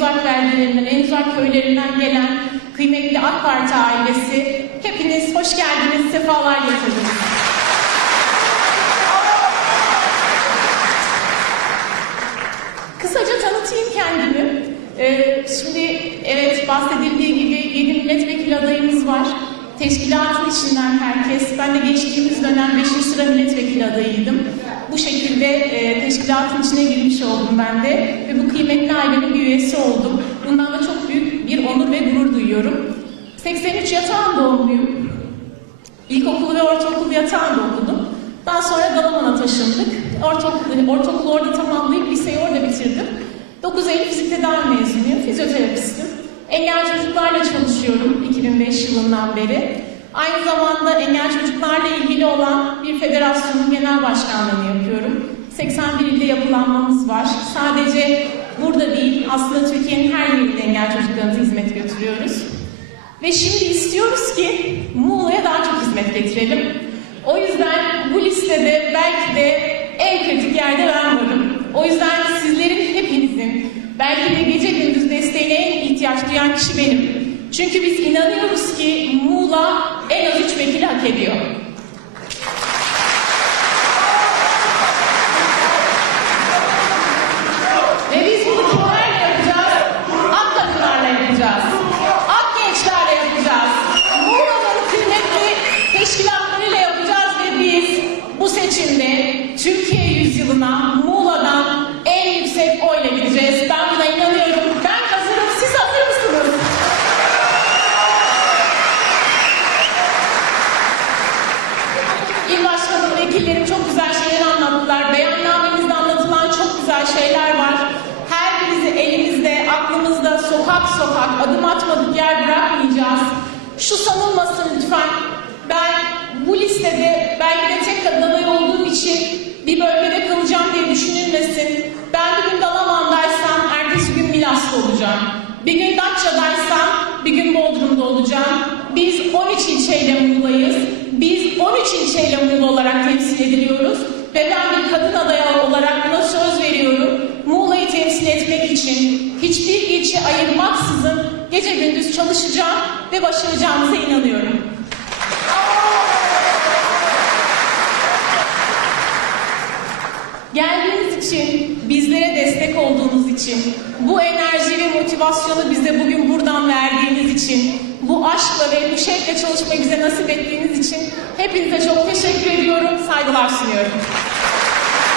uzak beldelerinden, en uzak köylerinden gelen kıymetli AK Parti ailesi, hepiniz hoş geldiniz, sefalar getirdiniz. Kısaca tanıtayım kendimi. Ee, şimdi evet bahsedildiği gibi 7 milletvekili adayımız var. Teşkilatın içinden herkes. Ben de geçtiğimiz dönem 5. sıra milletvekili adayıydım. Bu şekilde e, teşkilatın içine girmiş oldum ben de. Ve bu kıymetli ailenin bir üyesi oldum. Bundan da çok büyük bir onur ve gurur duyuyorum. 83 yatağan doğumluyum. İlkokulu ve ortaokulu yatağında okudum. Daha sonra Dalaman'a taşındık. Ortaokulu, ortaokulu orada tamamlayıp liseyi orada bitirdim. 9 Eylül fizik tedavi mezunuyum, fizyoterapistim. Engelli çocuklarla çalışıyorum 2005 yılından beri. Aynı zamanda engelli çocuklarla ilgili olan bir federasyonun genel başkanlığını yapıyorum. 81 ilde yapılanmamız var. Sadece burada değil, aslında Türkiye'nin her yerinde engelli çocuklarımıza hizmet götürüyoruz. Ve şimdi istiyoruz ki Muğla'ya daha çok hizmet getirelim. O yüzden bu listede belki de en kritik yerde ben varım. O yüzden sizlerin hepinizin belki de gece gündüz ihtiyaç duyan kişi benim. Çünkü biz inanıyoruz ki Muğla en az üç vekili hak ediyor. Teşkilatlarıyla yapacağız biz bu seçimde Türkiye yüzyılına Muğla'dan Şu sanılmasın lütfen. Ben bu listede belki de tek kadın aday olduğum için bir bölgede kalacağım diye düşünülmesin. Ben bir gün Dalaman'daysam ertesi gün Milas'ta olacağım. Bir gün Datça'daysam bir gün Bodrum'da olacağım. Biz 13 ilçeyle Muğla'yız. Biz 13 ilçeyle Muğla olarak temsil ediliyoruz. Ve ben bir kadın adayı çalışacağım ve başaracağımıza inanıyorum. Geldiğiniz için, bizlere destek olduğunuz için, bu enerji ve motivasyonu bize bugün buradan verdiğiniz için, bu aşkla ve bu şevkle çalışmayı bize nasip ettiğiniz için hepinize çok teşekkür ediyorum, saygılar sunuyorum.